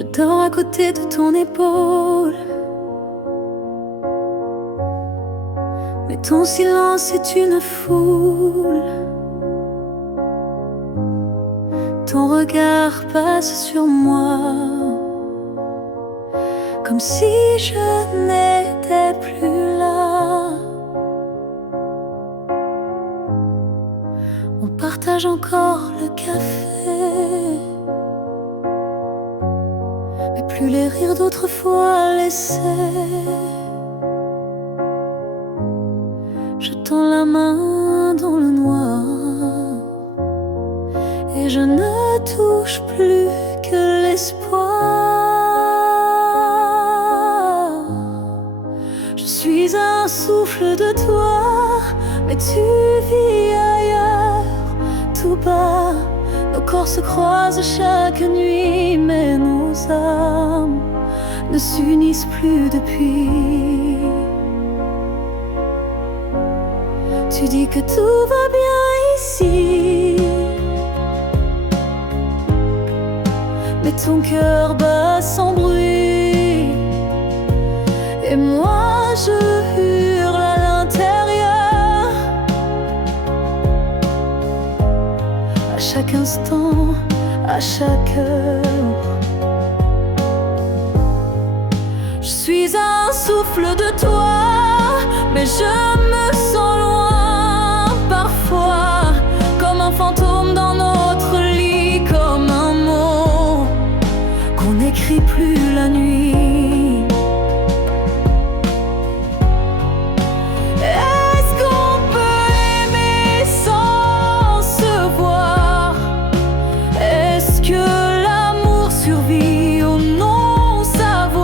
Je dors à côté de ton épaule, mais ton silence est une foule. Ton regard passe sur moi, comme si je n'étais plus là. On partage encore le café, mais plus les rires d'autrefois laissés. Je tends la main dans le noir et je ne touche plus que l'espoir. Je suis un souffle de toi, mais tu vis ailleurs, tout bas. Nos corps se croisent chaque nuit, mais nos âmes ne s'unissent plus depuis. Tu dis que tout va bien ici, mais ton cœur bat sans bruit, et moi je hurle à l'intérieur. À chaque instant, à chaque heure, je suis un souffle de toi, mais je me sens loin parfois, comme un fantôme dans notre lit, comme un mot qu'on n'écrit plus la nuit. Est-ce qu'on peut aimer sans se voir? Est-ce que l'amour survit au non-savoir?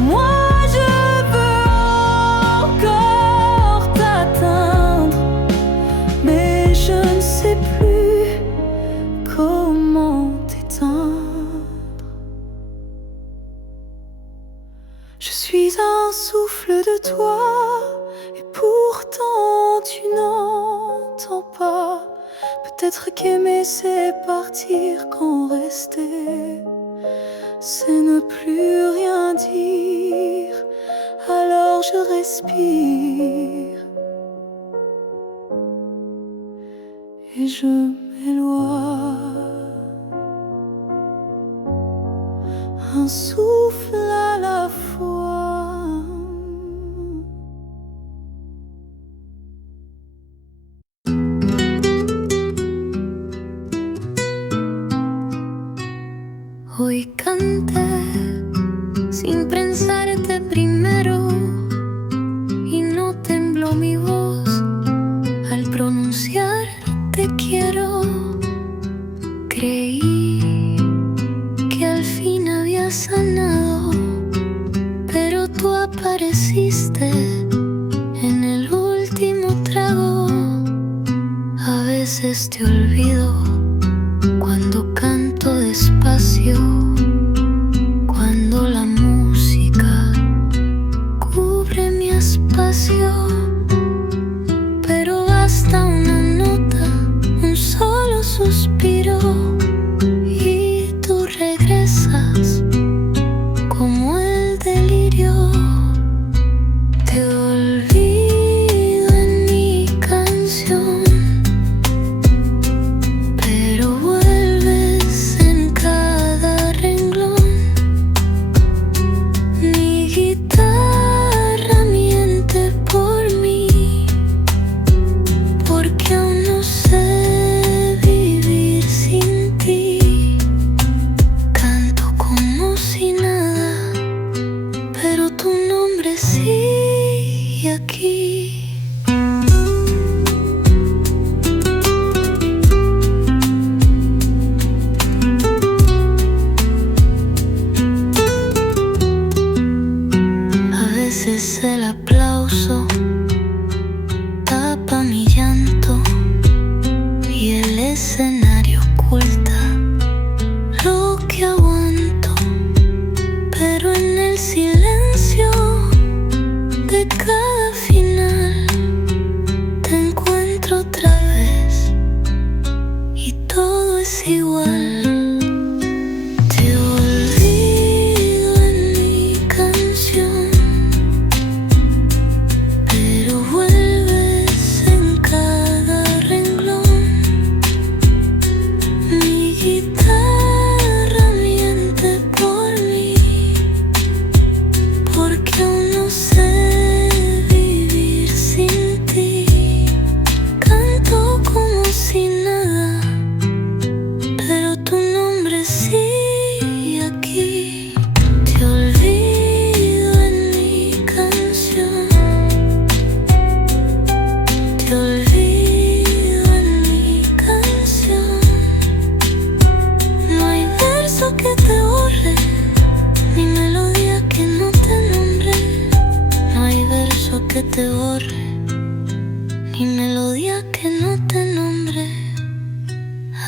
Moi je veux encore t'atteindre, mais je ne sais plus comment t'éteindre. Je suis un souffle de toi, et pourtant tu n'entends pas. Peut-être qu'aimer c'est partir, quand rester c'est ne plus rien dire. Alors je respire et je m'éloigne, un souffle à la fois. Hoy canté sin pensarte primero, y no tembló mi voz al pronunciar te quiero. Creí que al fin había sanado, pero tú apareciste en el último trago. A veces te olvido cuando canto despacio, cuando la música cubre mi espacio. Pero basta una nota, un solo suspiro, y tú regresas como el delirio. Te olvido en mi canción, pero vuelves en cada renglón. Mi guitarra miente por mí, porque aún no sé vivir sin ti. Canto como si nada, pero tu nombre sigue aquí. A veces el aplauso tapa mi llanto, y el escenario oculta lo que aguanto. Pero en el silencio de cada final te encuentro otra vez, y todo es igual. Te te borre, ni melodía que no te nombre.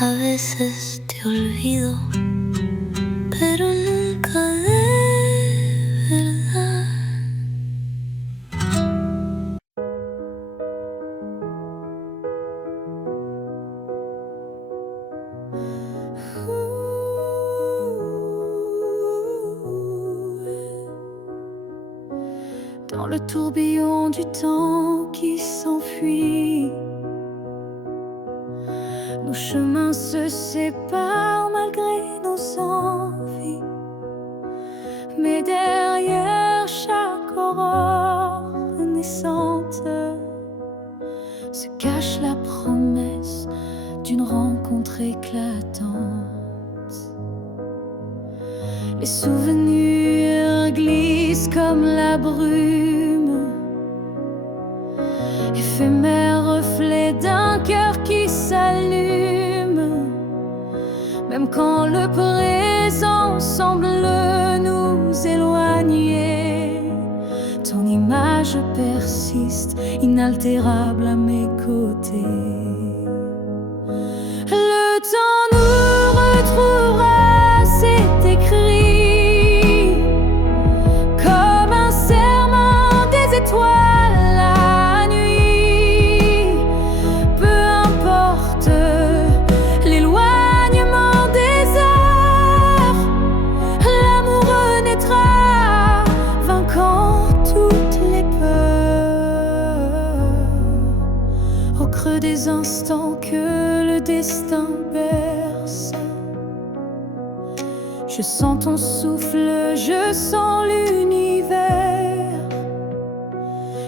A veces te olvido, pero nunca de verdad. Dans le tourbillon du temps qui s'enfuit, nos chemins se séparent malgré nos envies. Mais derrière chaque aurore naissante se cache la promesse d'une rencontre éclatante. Les souvenirs glissent comme la brume, éphémère reflet d'un cœur qui s'allume. Même quand le présent semble nous éloigner, ton image persiste, inaltérable à mes côtés. Le temps nous retrouvera, c'est écrit, comme un serment des étoiles la nuit. Peu importe l'éloignement des heures, l'amour renaîtra, vainquant toutes les peurs. Au creux des instants que le destin berce, je sens ton souffle, je sens l'univers.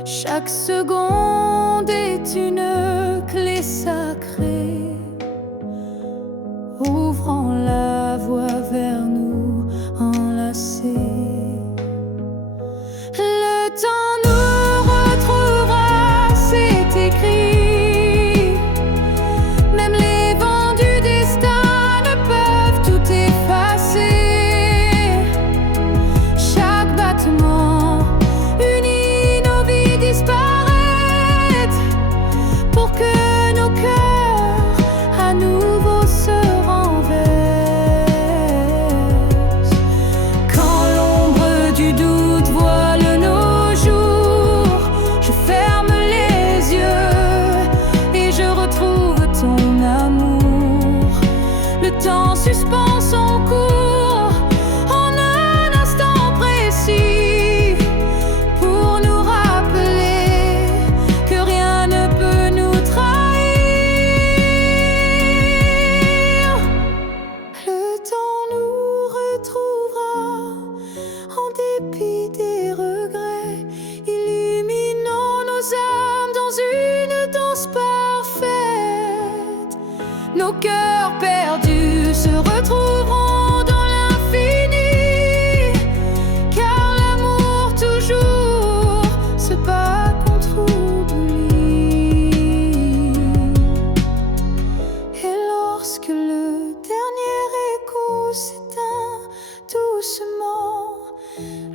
Chaque seconde est une clé sacrée, ouvrant la voie vers nous enlacés. Le temps nous retrouvera, c'est écrit. Même les vents du destin ne peuvent tout effacer. Chaque battement unit nos vies disparaître, pour que nos cœurs à nouveau se renversent. Quand l'ombre du doute voile nos jours, je ferme les yeux et je retrouve ton amour. Le temps suspend son cours en un instant précis, pour nous rappeler que rien ne peut nous trahir. Le temps nous retrouvera en dépit des regrets, illuminant nos âmes dans une danse parfaite. Nos cœurs perdus se retrouveront dans l'infini, car l'amour toujours se bat contre oubli. Et lorsque le dernier écho s'éteint doucement,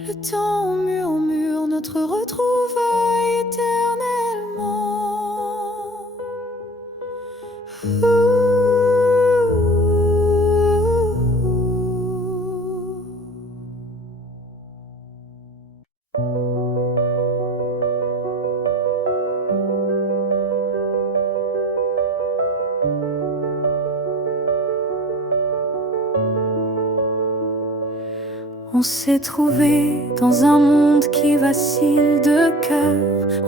le temps murmure notre retrouvaille éternellement. On s'est trouvé dans un monde qui vacille, de cœur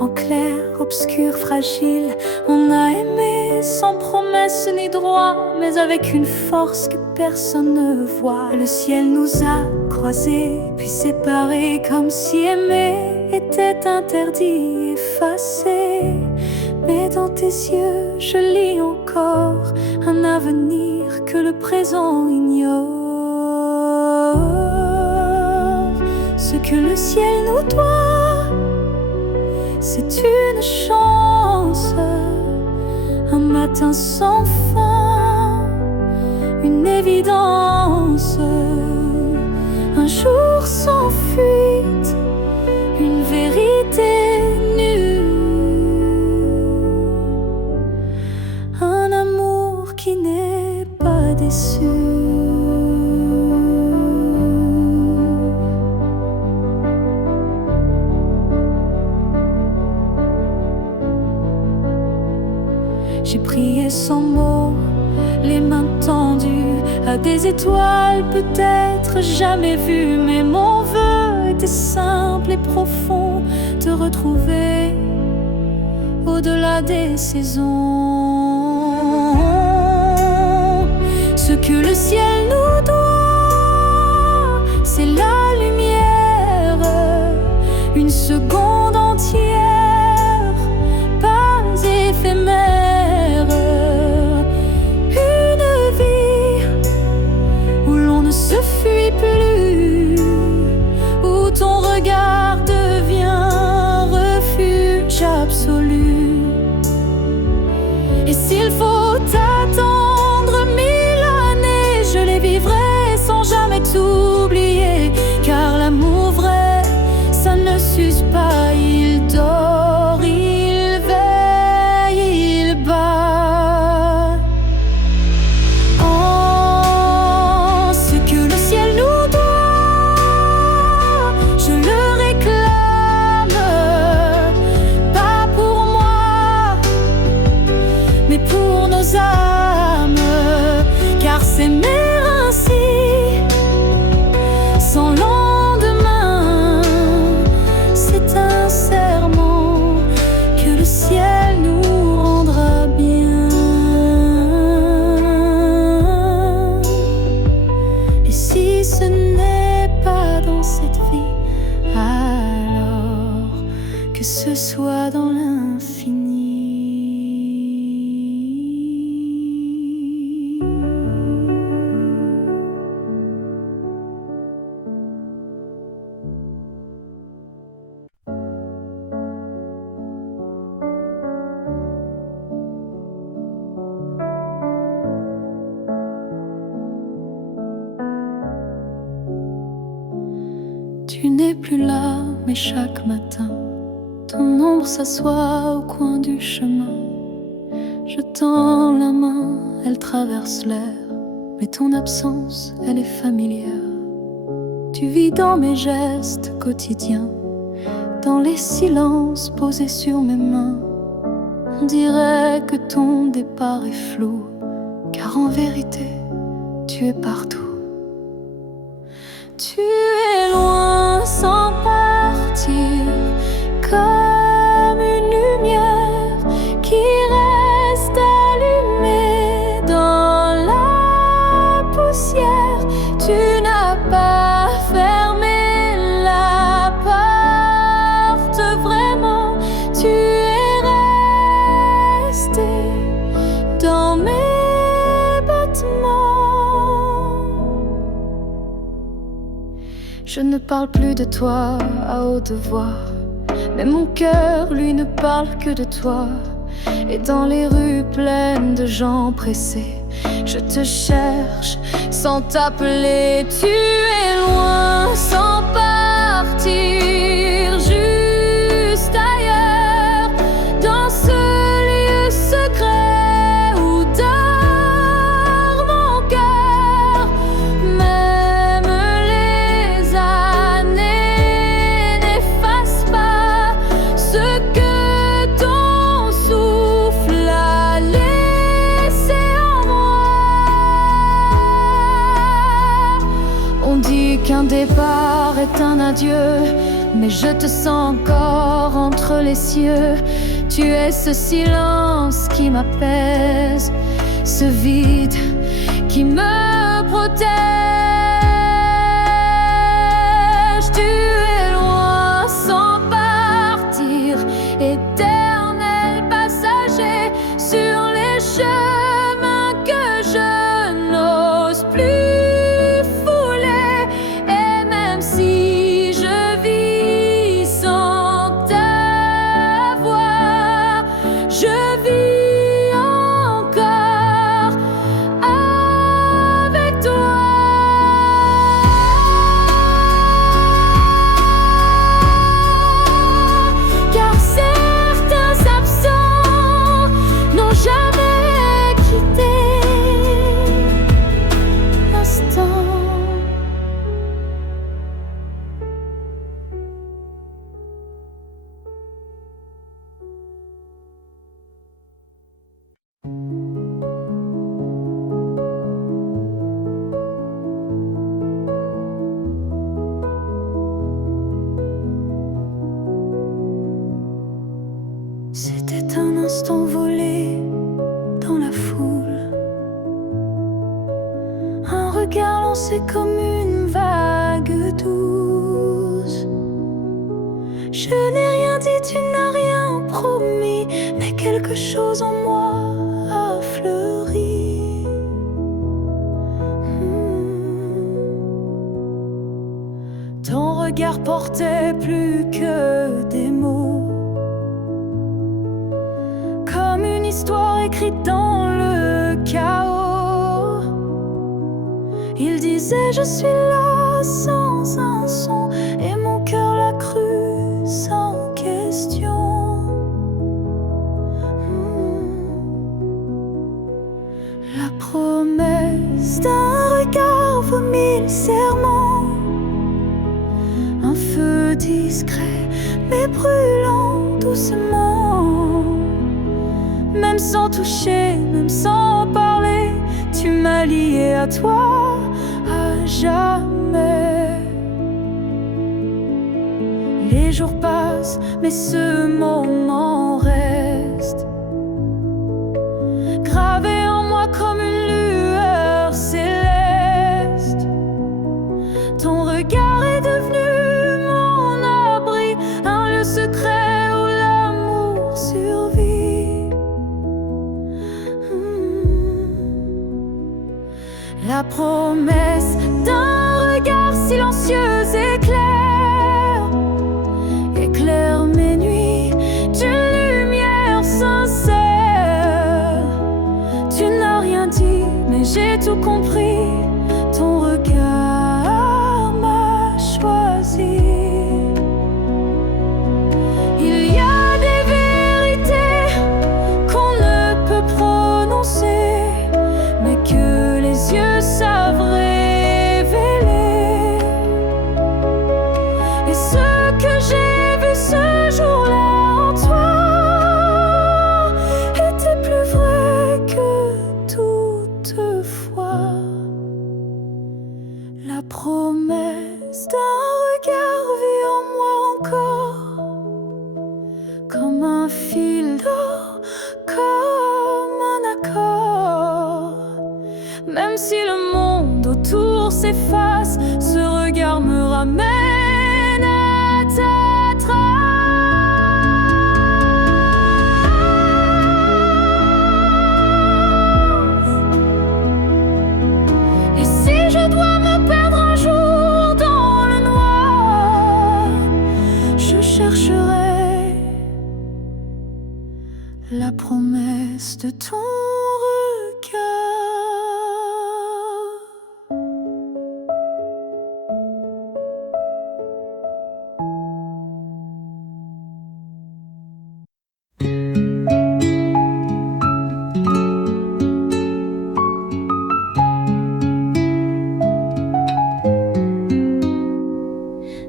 en clair, obscur, fragile. On a aimé sans promesse ni droit, mais avec une force que personne ne voit. Le ciel nous a croisés, puis séparés, comme si aimer était interdit, effacé. Mais dans tes yeux, je lis encore un avenir que le présent ignore. Ce que le ciel nous doit, c'est une chance, un matin sans fin, une évidence, un jour sans fuite, une vérité nue. J'ai prié sans mots, les mains tendues à des étoiles peut-être jamais vues. Mais mon vœu était simple et profond, te retrouver au-delà des saisons. Ce que le ciel nous doit, c'est la lumière, une seconde entière, pas éphémère. Une vie où l'on ne se fuit plus, où ton regard devient refuge absolu. Et s'il faut attendre 1000 années, je les vivrai sans jamais t'oublier. Car l'amour vrai, ça ne s'use pas, il dort, il veille, il bat. Oh, ce que le ciel nous doit, je le réclame, pas pour moi, mais pour nos âmes. Car s'aimer ainsi, sans lendemain, c'est un serment que le ciel nous rendra bien. Et si ce n'est pas dans cette vie, alors que ce soit dans l'infini. Tu n'es plus là, mais chaque matin, ton ombre s'assoit au coin du chemin. Je tends la main, elle traverse l'air, mais ton absence, elle est familière. Tu vis dans mes gestes quotidiens, dans les silences posés sur mes mains. On dirait que ton départ est flou, car en vérité, tu es partout. Tu es loin sans partir, comme une lumière qui reste allumée dans la poussière. Tu n'as pas fermé la porte vraiment, tu es resté dans mes battements. Je ne parle plus de toi à haute voix, mais mon cœur, lui, ne parle que de toi. Et dans les rues pleines de gens pressés, je te cherche sans t'appeler. Tu es loin sans partir, juste ailleurs, dans ce lieu secret où dort mon cœur. Même les années n'effacent pas ce que ton souffle a laissé en moi. On dit qu'un départ est un adieu, mais je te sens encore entre les cieux. Tu es ce silence qui m'apaise, ce vide qui me protège. Tu es loin sans partir, éternel passager sur les chemins que je n'ose plus fouler. Et même si je vis sans t'avoir, je vis encore avec toi. t'envoler dans la foule. Un regard lancé comme une vague douce. Je n'ai rien dit, tu n'as rien promis, mais quelque chose en moi a fleuri. Ton regard portait plus que des mots, comme une histoire écrite dans le chaos. Il disait je suis là sans un son, et mon cœur l'a cru sans question. La promesse d'un regard vaut 1000 serments. Un feu discret mais brûlant doucement. Même sans toucher, même sans parler, tu m'as lié à toi à jamais. Les jours passent, mais ce moment reste gravé en moi comme une lueur céleste. Ton regard est devenu mon abri, un lieu secret où l'amour survit. La promesse d'un regard silencieux éclaire mes nuits d'une lumière sincère. Tu n'as rien dit, mais j'ai tout compris. Ton regard m'a choisi. Il y a des vérités qu'on ne peut prononcer, mais que les yeux savent révéler. Et ce que j'ai vu ce jour-là en toi était plus vrai que toutefois. La promesse d'un regard vit en moi encore, comme un fil d'or, comme un accord. Même si le monde autour s'efface, ce regard me ramène à ta trace. Et si je dois me perdre un jour dans le noir, je chercherai la promesse de ton regard.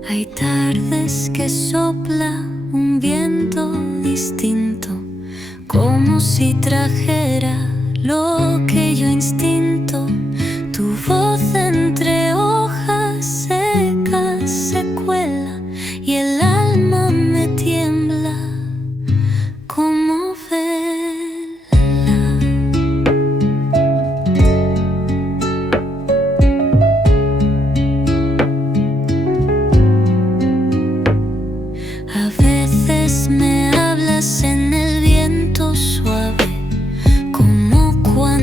Hay tardes que sopla un viento distinto, como si trajera lo que yo instinto. Tu voz entre hojas secas se cuela y el alma me tiembla como vela. A veces me hablas en el viento suave, como cuando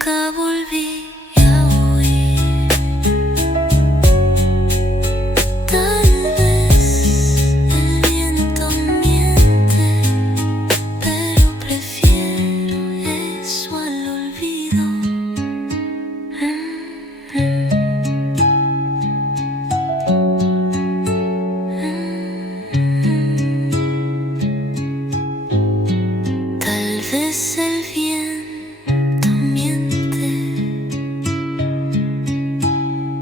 nunca volví a oír. Tal vez el viento miente, pero prefiero eso al olvido. Tal vez el viento miente,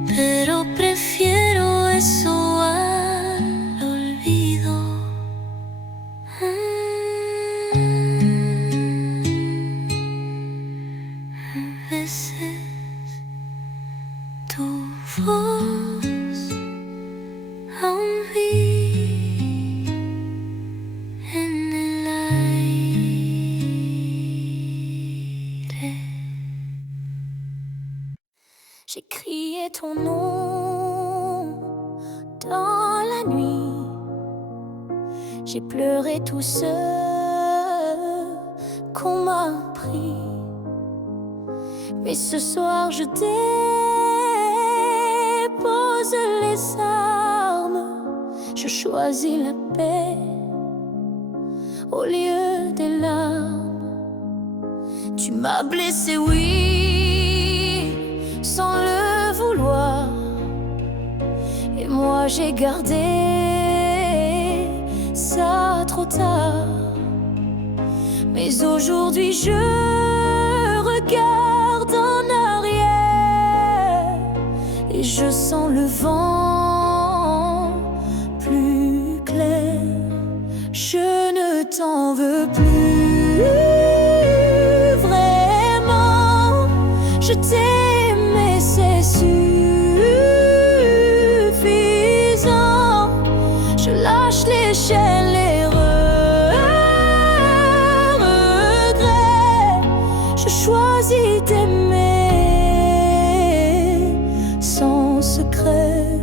pero prefiero eso al olvido. A veces tu voz aún vive en el aire. J'ai crié ton nom dans la nuit. J'ai pleuré tout ce qu'on m'a pris. Mais ce soir je dépose les armes. Je choisis la paix au lieu des larmes. Tu m'as blessé, oui, sans le vouloir. Et moi j'ai gardé ça trop tard. Mais aujourd'hui je regarde en arrière et je sens le vent plus clair. Je ne t'en veux plus vraiment. Je t'aimais, c'est suffisant. Je lâche les chaînes, les regrets. Je choisis d'aimer sans secret.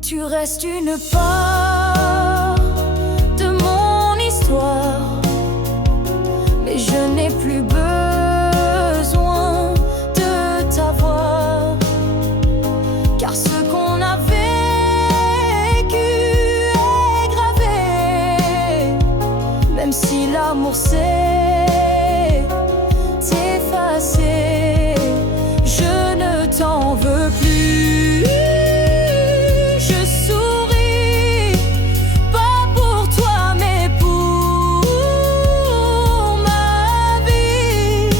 Tu restes une part de mon histoire, mais je n'ai plus besoin de t'avoir. Car ce qu'on a vécu est gravé, même si l'amour s'est effacé. Je ne t'en veux plus. Je souris, pas pour toi mais pour ma vie.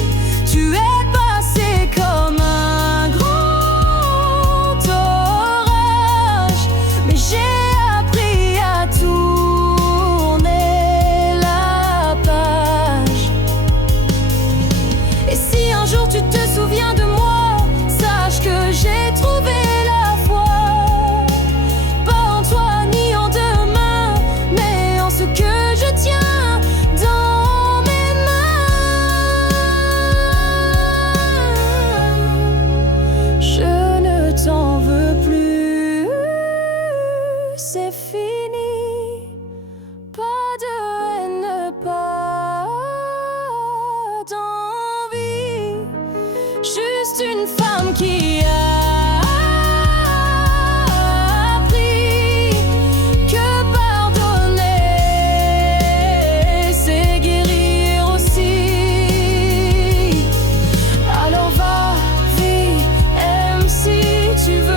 Tu es passé comme un grand orage, mais j'ai appris à tourner la page. Et si un jour tu te souviens de moi, sache que j'ai trouvé la foi. Pas en toi ni en demain, mais en ce que je tiens dans mes mains. Je ne t'en veux plus, c'est fini. Pas de haine, pas d'envie. Juste une femme qui a appris que pardonner, c'est guérir aussi. Alors va, vis, aime si tu veux.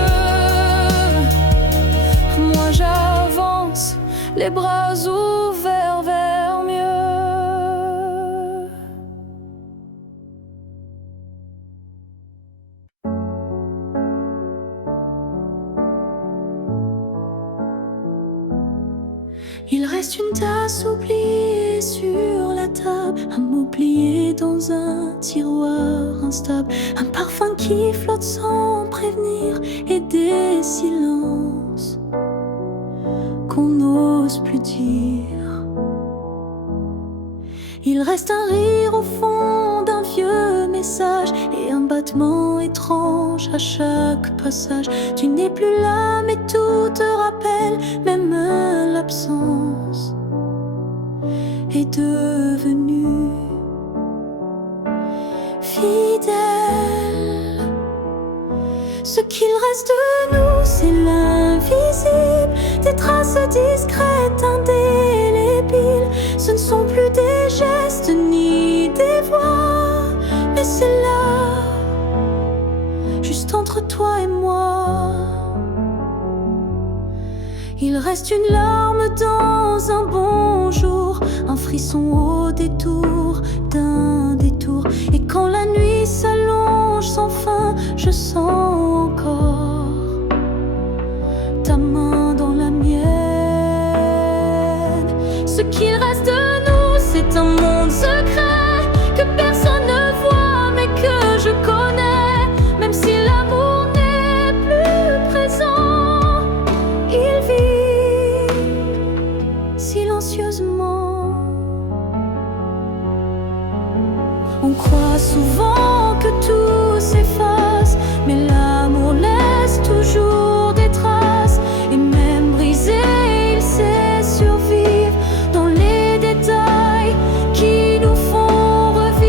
Moi j'avance, les bras ouverts vers mieux. Il reste une tasse oubliée sur la table, un mot plié dans un tiroir instable, un parfum qui flotte sans prévenir et des silences qu'on n'ose plus dire. Il reste un rire au fond d'un vieux message et un battement étrange à chaque passage. Tu n'es plus là mais tout te rappelle, même l'absence est devenue fidèle. Ce qu'il reste de nous, c'est l'invisible, des traces discrètes, indélébiles. Ce ne sont plus des gestes ni des voix, mais c'est là, juste entre toi et moi. Il reste une larme dans un bonjour, un frisson au détour d'un détour. Et quand la nuit s'allonge sans fin, je sens encore ta main dans la mienne. Ce qu'il reste de nous, c'est un monde secret que personne ne voit mais que je connais. Même si l'amour n'est plus présent, il vit silencieusement. On croit souvent que tout s'efface, mais l'amour laisse toujours des traces. Et même brisé, il sait survivre dans les détails qui nous font revivre.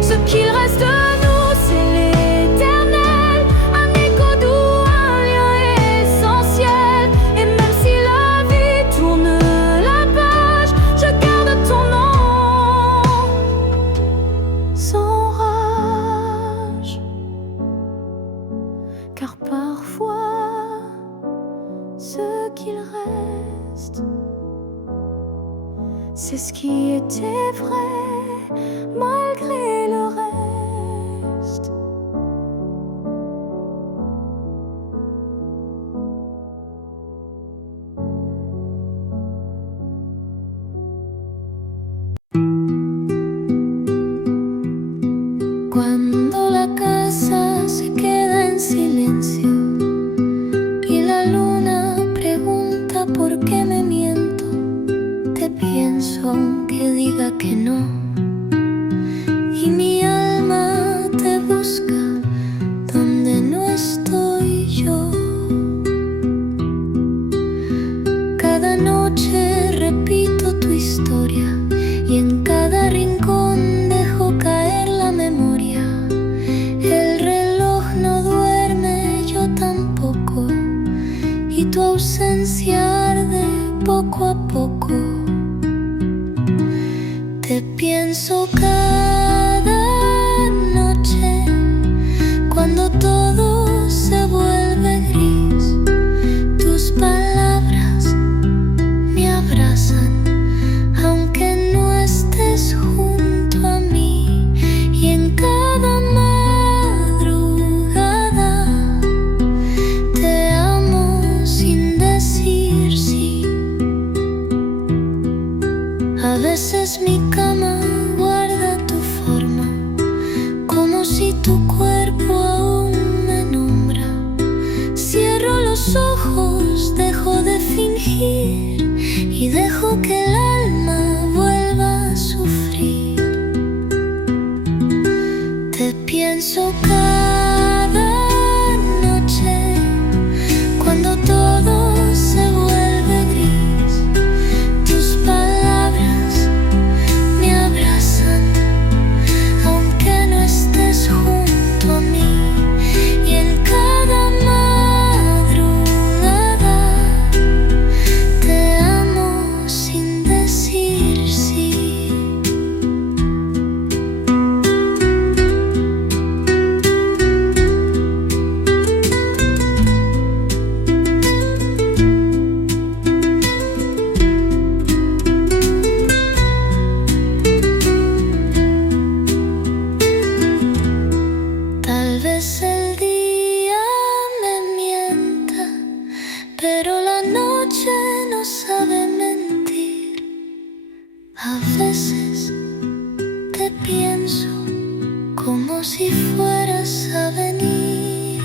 Ce qu'il reste de nous, c'est l'éternel, un écho doux, un lien essentiel. Et même si la vie tourne la page, je garde ton nom sans rage. Car parfois, ce qu'il reste, c'est ce qui était vrai malgré le reste. Cuando la casa se queda en silencio y la luna pregunta por qué me miento, te pienso aunque diga que no, y mi alma te busca donde no estoy yo. Cada noche repito tu historia y en cada rincón dejo caer la memoria. El reloj no duerme, yo tampoco, y tu ausencia arde poco a poco. Te pienso cada noche cuando todo se vuelve gris. Tus palabras me abrazan aunque no estés junto a mí, y en cada madrugada te amo sin decir sí. A veces mi cama guarda tu forma, como si tu cuerpo aún me nombra. Cierro los ojos, dejo de fingir y dejo que el alma vuelva a sufrir. Te pienso cada noche cuando todo se vuelve gris. Tus palabras me abrazan aunque no estés junto a mí, y en cada madrugada te amo sin decir sí. Tal vez el día me mienta, pero la noche no sabe mentir. A veces te pienso como si fueras a venir.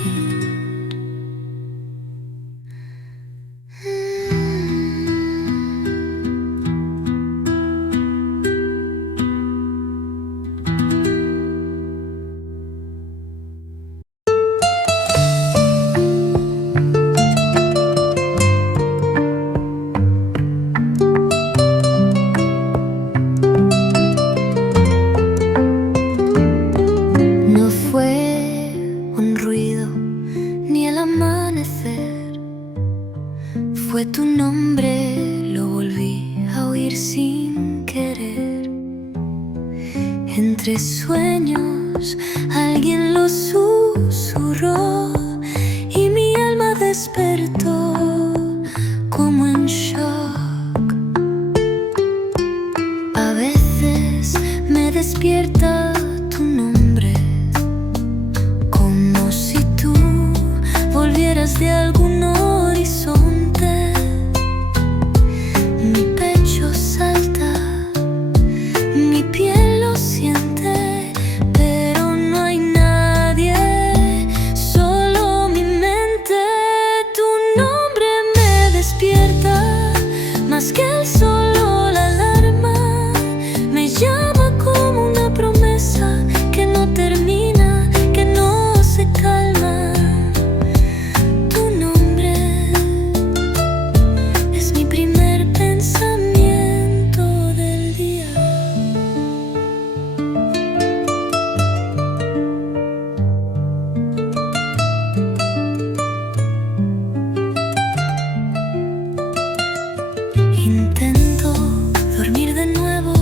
Entre sueños alguien lo susurró y mi alma despertó como en shock. A veces me despierta tu nombre, como si tú volvieras de algún horizonte. Mi pecho salta, mi piel lo siente, pero no hay nadie, solo mi mente. Tu nombre me despierta, más que el sol o la alarma. Me llama como una promesa que no termina, que no se calma. Tu nombre es mi primer pensamiento del día. Intento dormir de nuevo,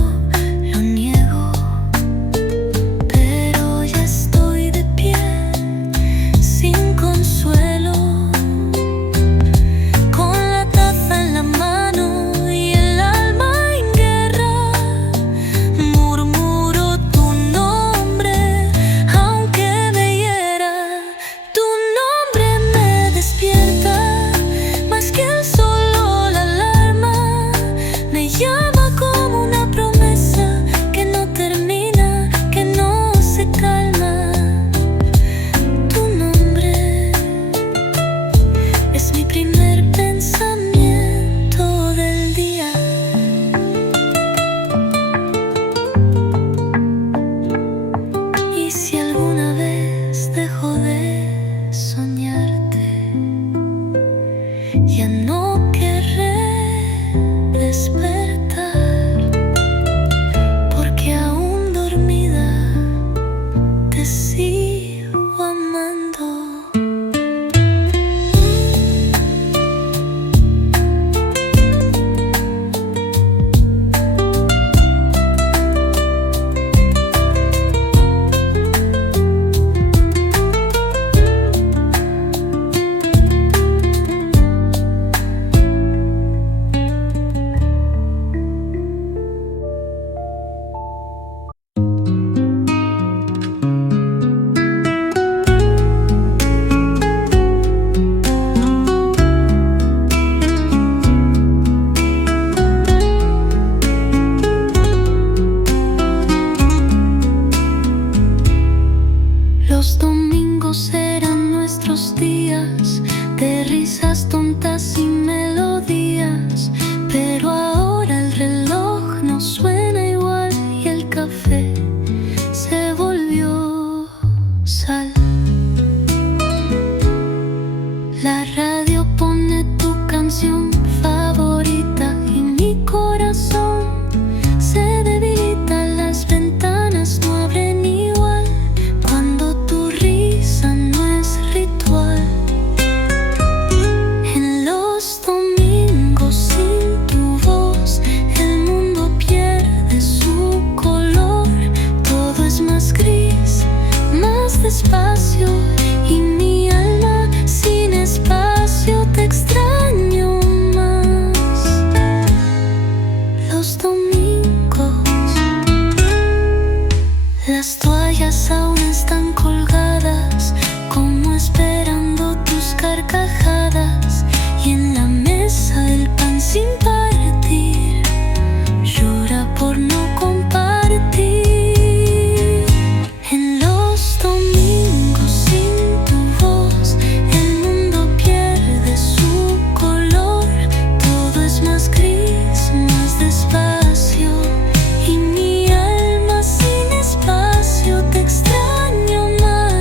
lo niego, pero ya estoy de pie, sin consuelo, con la taza en la mano y el alma en guerra. Murmuro tu nombre, aunque me hiera. Tu nombre me despierta, más que el sol o la alarma. Me llama como una promesa que no termina, que no se calma. Tu nombre es mi primer pensamiento del día. Y si alguna vez dejo de soñarte, ya no querré despertar, porque aún dormida te sigo amando. Los domingos eran nuestros días de risas tontas y melodías, pero ahora el reloj no suena igual y el café se volvió sal. La radio pone tu canción favorita y mi corazón se debilita. Las ventanas no abren igual cuando tu risa no es ritual. En los domingos sin tu voz el mundo pierde su color. Todo es más gris, más despacio, y mi alma sin espacio te extraño más. Los domingos, las toallas aún están colgadas, como esperando tus carcajadas, y en la mesa el pan sin partir llora por no compartir. En los domingos sin tu voz el mundo pierde su color. Todo es más gris, más despacio, y mi alma sin espacio te extraño más.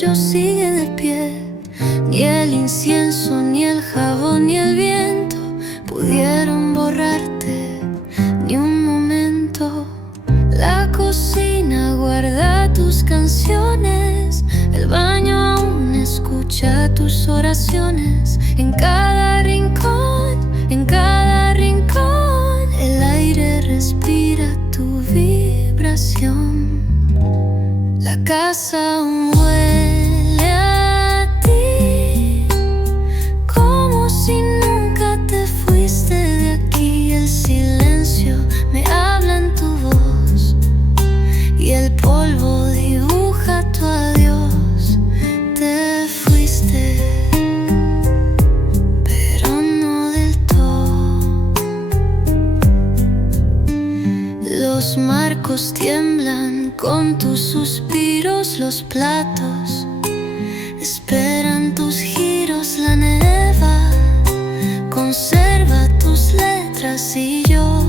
tuyo sigue de pie. Ni el incienso, ni el jabón, ni el viento pudieron borrarte ni un momento. La cocina guarda tus canciones, el baño aún escucha tus oraciones. En cada rincón, en cada rincón, el aire respira tu vibración. La casa aún huele a ti, como si nunca te fuiste de aquí. El silencio me habla en tu voz y el polvo dibuja tu adiós. Te fuiste, pero no del todo. Los marcos tiemblan con tus suspiros, los platos esperan tus giros. La neva conserva tus letras y yo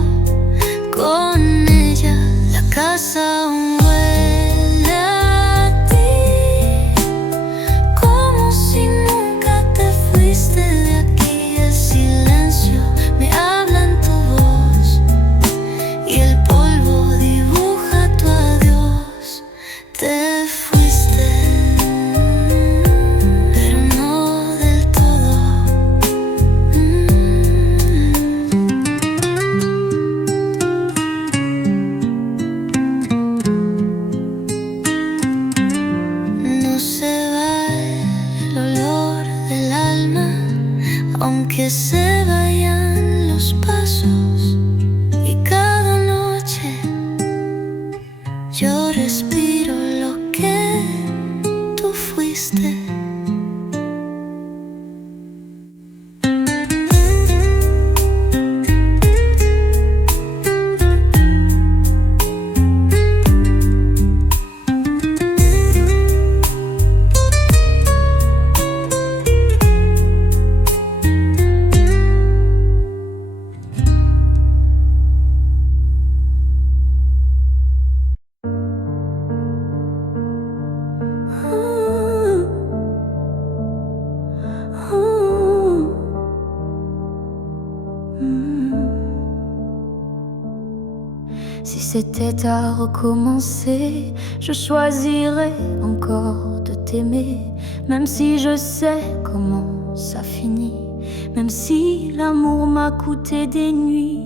con ella. La casa aún huele a ti, como si nunca te fuiste de aquí. El silencio me habla en tu voz y el polvo dibuja tu adiós. Te fuiste, pero no del todo. No se va el olor del alma, aunque se vayan los pasos. Y cada noche yo respiro lo que tú fuiste. Si c'était à recommencer, je choisirais encore de t'aimer. Même si je sais comment ça finit, même si l'amour m'a coûté des nuits,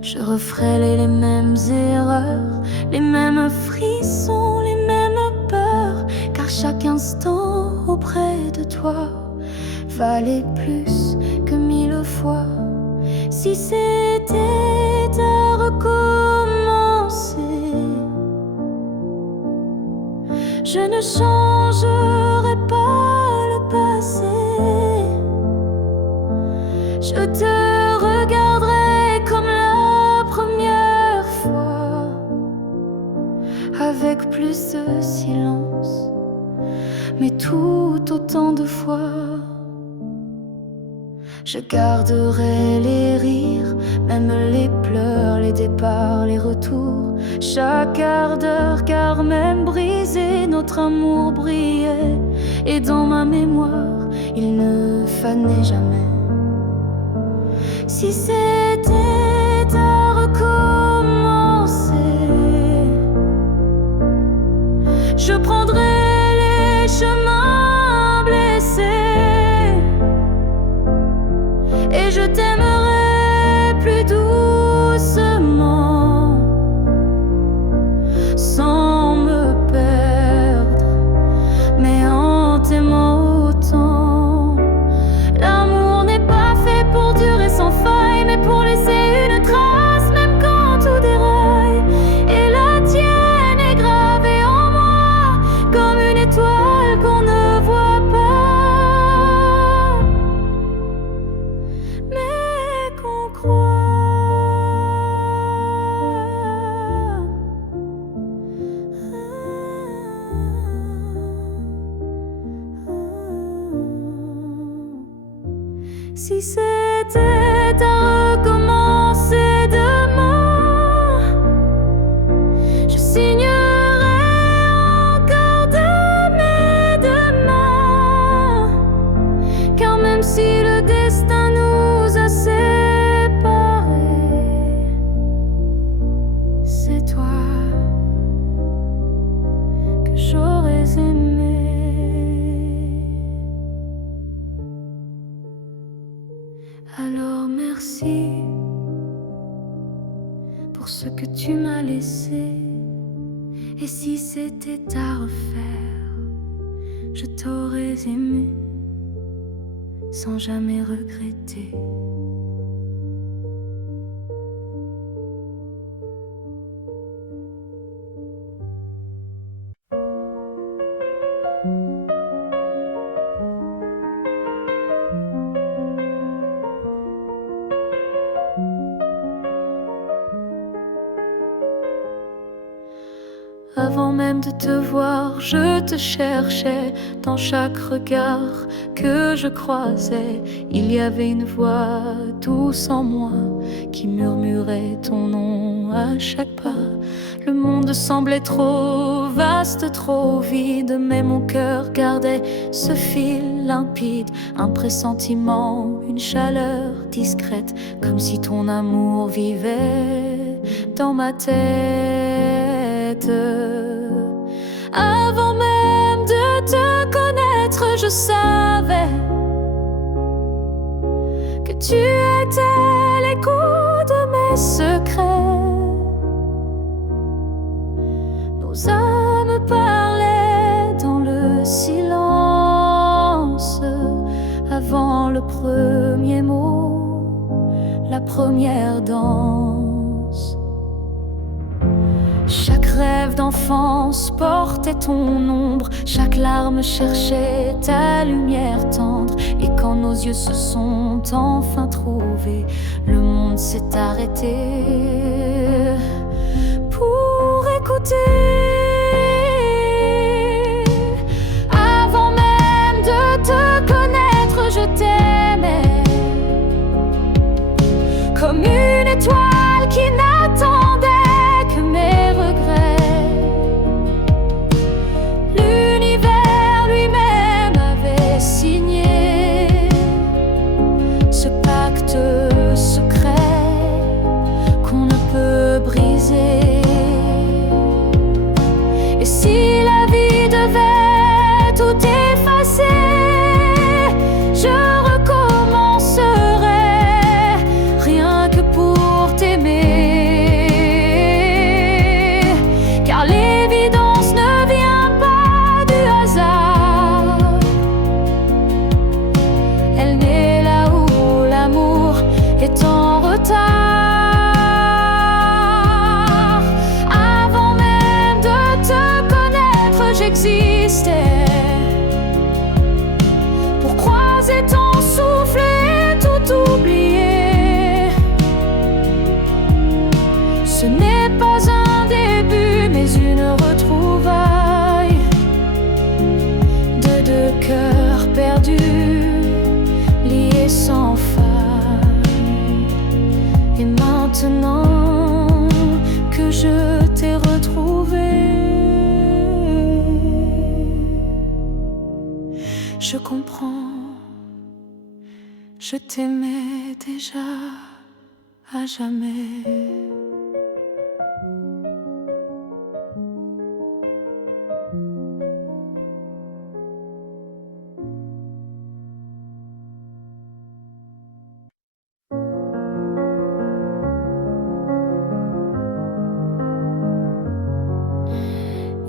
je referais les mêmes erreurs, les mêmes frissons, les mêmes peurs. Car chaque instant auprès de toi valait plus que 1000 fois. Si c'était à recommencer, je ne changerai pas le passé. Je te regarderai comme la première fois, avec plus de silence, mais tout autant de fois. Je garderai les rires, même les pleurs, les départs, les retours, chaque quart d'heure, car même brisé, notre amour brillait. Et dans ma mémoire, il ne fanait jamais. Si c'était à recommencer, je prendrais les chemins blessés et je t'aimerai plus doucement, sans me perdre, mais en t'aimant autant. L'amour n'est pas fait pour durer sans faille, mais pour laisser une trace, même quand tout déraille. Et la tienne est gravée en moi, comme une étoile qu'on ne voit pas, mais qu'on croit. Si c'était à recommencer demain, je signerais encore de mes c'est toi que j'aurais aimé. Alors merci pour ce que tu m'as laissé. Et si c'était à refaire, je t'aurais aimé sans jamais regretter. Avant même de te voir, je te cherchais. Dans chaque regard que je croisais, il y avait une voix douce en moi qui murmurait ton nom à chaque pas. Le monde semblait trop vaste, trop vide, mais mon cœur gardait ce fil limpide. Un pressentiment, une chaleur discrète, comme si ton amour vivait dans ma tête. Avant même de te connaître, je savais que tu étais l'écho de mes secrets. Nos âmes parlaient dans le silence, avant le premier mot, la première danse. Chaque rêve d'enfance portait ton ombre, chaque larme cherchait ta lumière tendre. Et quand nos yeux se sont enfin trouvés, le monde s'est arrêté pour écouter. Avant même de te connaître, je t'aimais comme une étoile qui n'attendait que mes regrets. L'univers lui-même avait signé ce pacte secret qu'on ne peut briser. Et si la vie devait tout effacer, je recommencerais rien que pour t'aimer. Car l'évidence ne vient pas du hasard, elle naît là où l'amour est en retard. Avant même de te connaître, j'existais pour croiser ton souffle et tout oublier. Ce n'est pas un début, mais une retrouvaille de deux cœurs perdus, liés sans faille. Et maintenant que je t'ai retrouvé, je comprends, je t'aimais déjà à jamais.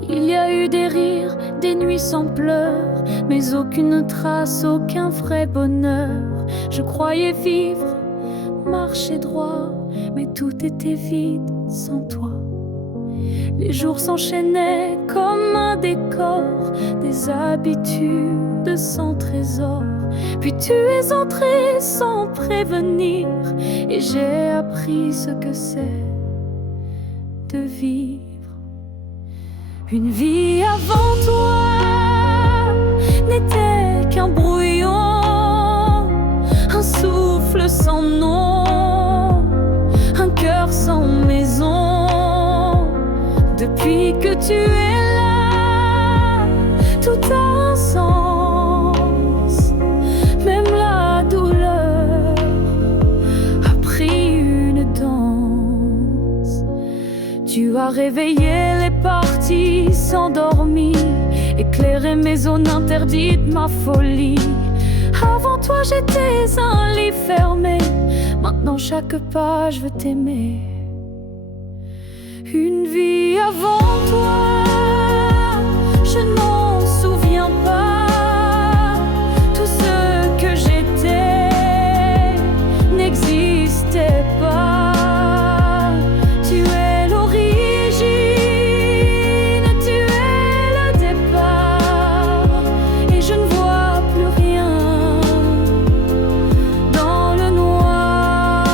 Il y a eu des rires, des nuits sans pleurs, mais aucune trace, aucun vrai bonheur. Je croyais vivre, marcher droit, mais tout était vide sans toi. Les jours s'enchaînaient comme un décor, des habitudes sans trésor. Puis tu es entré sans prévenir, et j'ai appris ce que c'est de vivre. Une vie avant toi n'était qu'un brouillon, un souffle sans nom, un cœur sans maison. Depuis que tu es là, tout a un sens, même la douleur a pris une danse. Tu as réveillé les parties s'endormies, éclairé mes zones interdites, ma folie. Avant toi j'étais un livre fermé, maintenant chaque page veut t'aimer. Une vie avant toi, je ne m'en souviens pas. Tout ce que j'étais n'existait pas. Tu es l'origine, tu es le départ, et je ne vois plus rien dans le noir.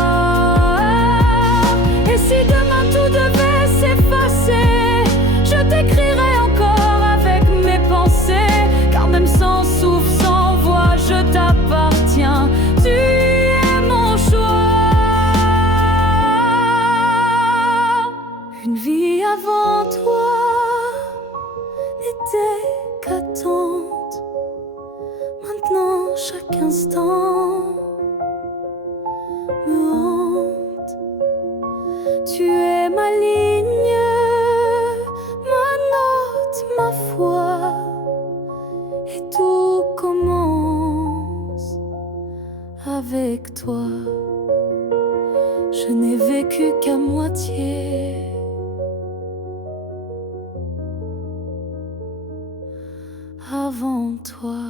Et si demain tout devait s'effacer, je t'écrirai encore avec mes pensées, car même sans souffle, sans voix, je t'appartiens. Tu es mon choix. Une vie avant toi n'était qu'attente. Maintenant chaque instant me hante. Tu es ma ligne, ma note, ma foi, et tout commence avec toi. Je n'ai vécu qu'à moitié. Avant toi.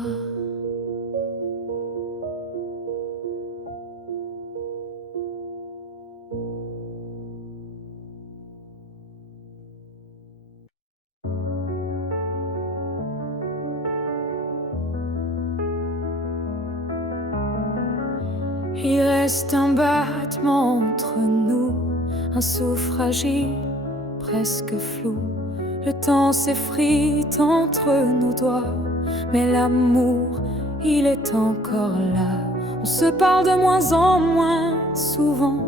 Il reste un battement entre nous, un souffle fragile, presque flou. Le temps s'effrite entre nos doigts, mais l'amour, il est encore là. On se parle de moins en moins souvent,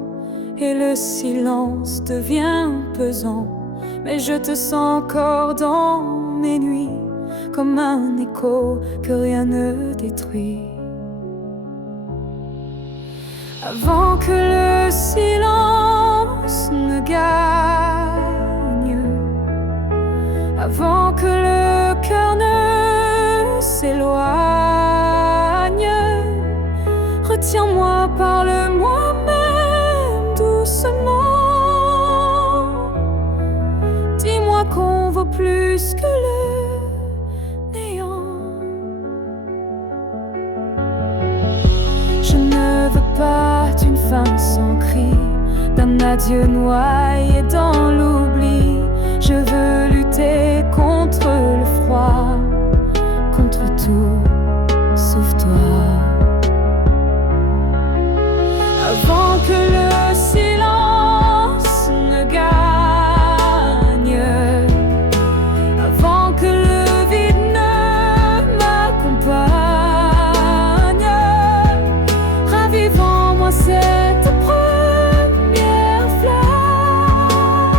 et le silence devient pesant. Mais je te sens encore dans mes nuits, comme un écho que rien ne détruit. Avant que le silence ne gagne, avant que le cœur ne s'éloigne, retiens-moi, parle-moi même doucement. Dis-moi qu'on vaut plus que le néant. Je ne veux pas d'une fin sans cri, d'un adieu noyé dans l'oubli. Je veux lutter contre le froid, contre tout sauf toi. Avant que le silence ne gagne, avant que le vide ne m'accompagne, ravive en moi cette première flamme.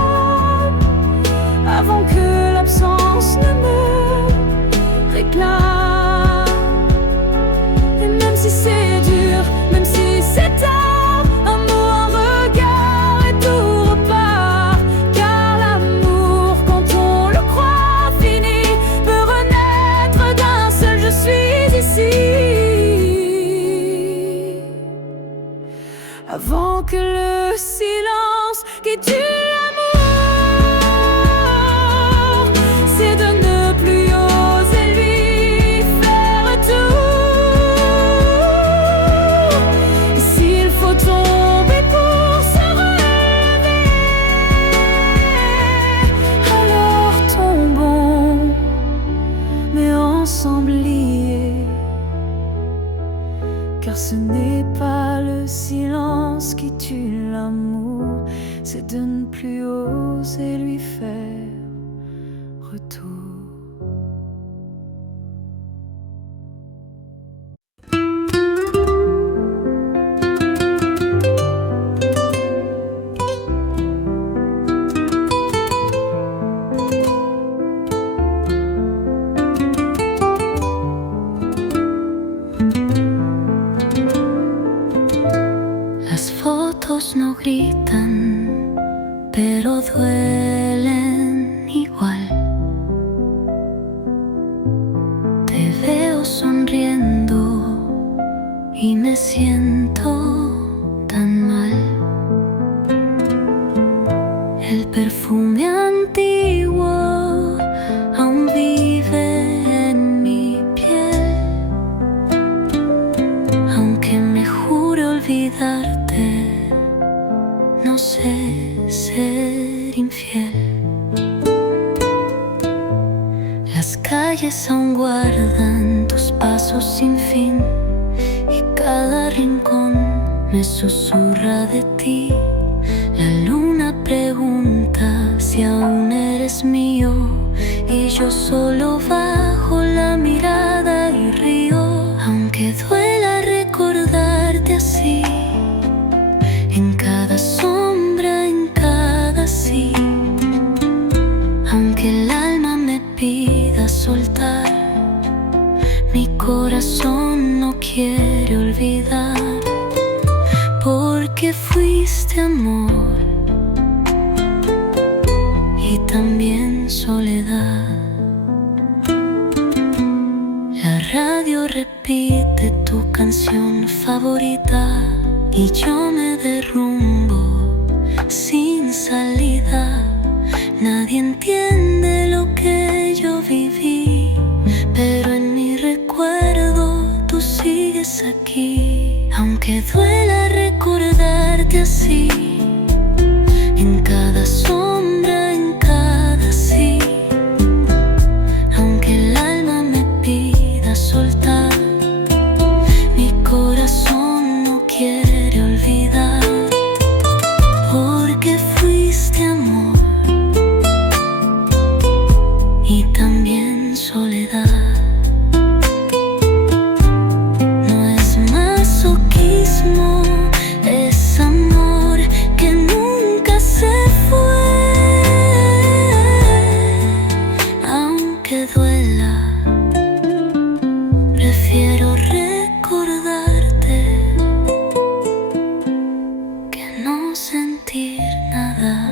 duelen igual. Te veo sonriendo y me siento tan mal. El perfume antiguo aún vive en mi piel, aunque me juro olvidarte, no sé ser infiel. Las calles aún guardan tus pasos sin fin, y cada rincón me susurra de ti. La luna pregunta si aún eres mío, y yo solo bajo la mirada y río. Aunque duela recordarte así, en cada sombra, en cada sí. Aunque el alma me pida soltar, mi corazón no quiere olvidar. Porque fuiste amor y también soledad. La radio repite tu canción favorita y yo me derrumbo sin salida. Nadie entiende lo que yo viví, pero en mi recuerdo tú sigues aquí. Aunque duela recordarte así, en cada sombra, en cada sí. Aunque el alma me pida soltar, mi corazón no quiere olvidar. Porque fuiste amor y también soledad. Es amor que nunca se fue. Aunque duela, prefiero recordarte que no sentir nada.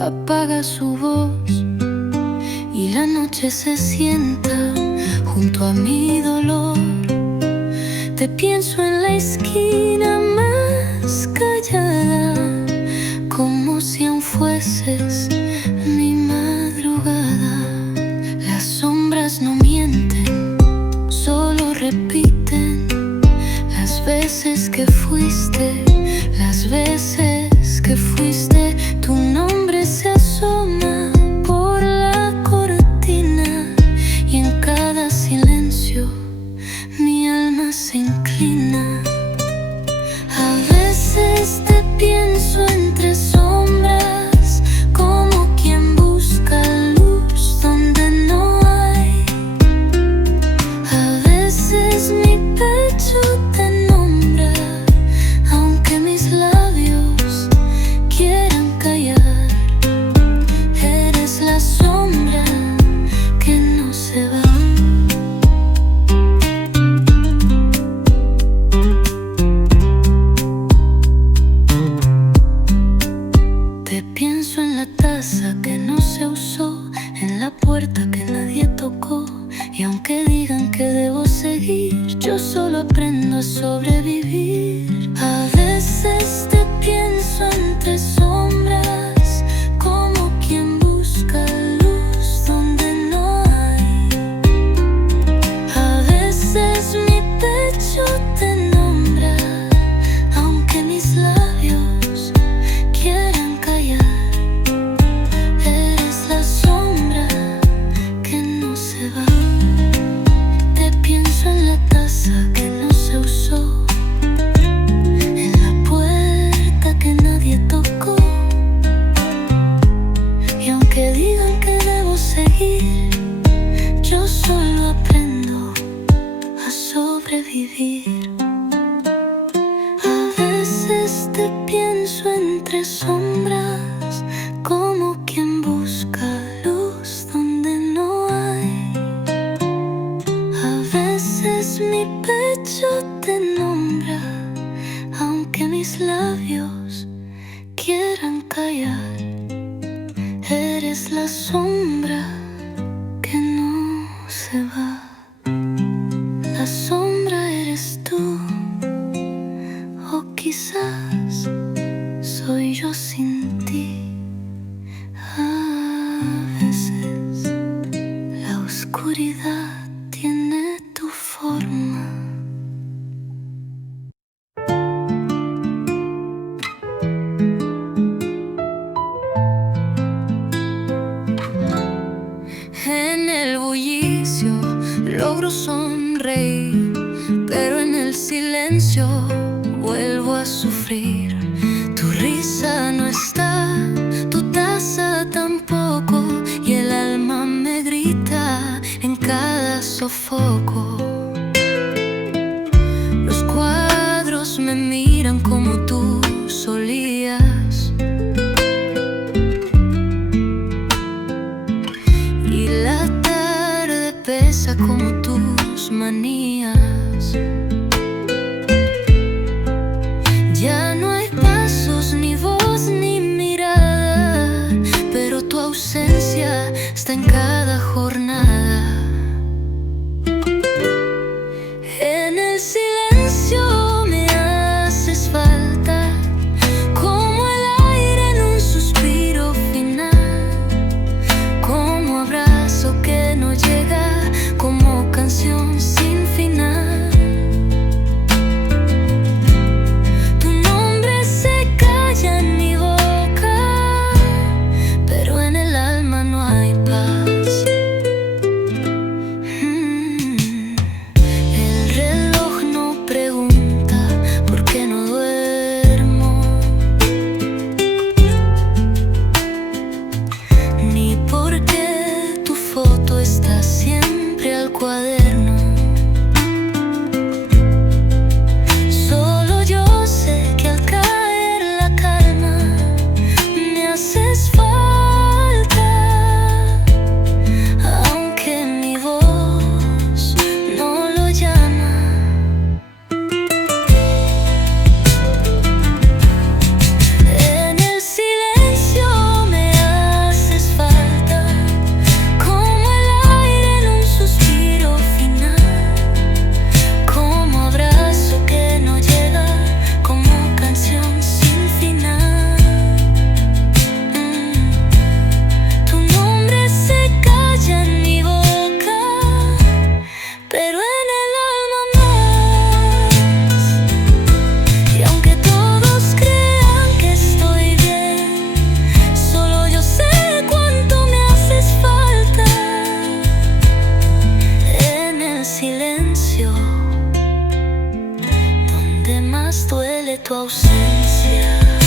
Apaga su voz y la noche se sienta junto a mi dolor. Te pienso en la esquina más callada, como si aún fueses mi madrugada. Las sombras no mienten, solo repiten las veces que fuiste, las veces que fuiste. Tu nombre se asoma por la cortina y en cada silencio mi alma se inclina. A veces te pienso entre sombras, como quien busca luz donde no hay. A veces mi pecho te nombra, aunque mis labios quieran callar. Eres la sombra que no se va. Te pienso en la taza que no se usó, en la puerta que nadie tocó. Y aunque digan que debo seguir, yo solo aprendo a sobrevivir. A veces te pienso entre sombras, como quien busca luz donde no hay. A veces mi pecho te nombra, aunque mis labios quieran callar. Eres la sombra que no se va. Te pienso en la taza que A veces te pienso entre sombras, como quien busca luz donde no hay. A veces mi pecho te nombra, aunque mis labios quieran callar. Eres la sombra que no se va. La sombra eres tú, o quizás soy yo sin ti. A veces la oscuridad tiene tu forma. En el bullicio logro sonreír, pero en el silencio vuelvo a sufrir. Tu risa no está, tu taza tampoco, y el alma me grita en cada sofoco. Los cuadros me miran como tú solías, y la tarde pesa como tus manías. Ya no hay pasos, ni voz, ni mirada, pero tu ausencia está en cada jornada. En el silencio me haces falta, como el aire en un suspiro final, como abrazo que no llega, como canción sin final. Tu nombre se calla en mi boca, pero en el alma no hay paz. El reloj no pregunta por qué no duermo, ni por qué tu foto está siempre al cuaderno. Solo yo sé que al caer la calma me haces falta, aunque mi voz no lo llama. En el silencio me haces falta, como el aire en un suspiro final, como abrazo que no llega, como canción sin final. Tu nombre se calla en mi boca, pero en el alma más. Y aunque todos crean que estoy bien, solo yo sé cuánto me haces falta. En el silencio, donde más duele tu ausencia.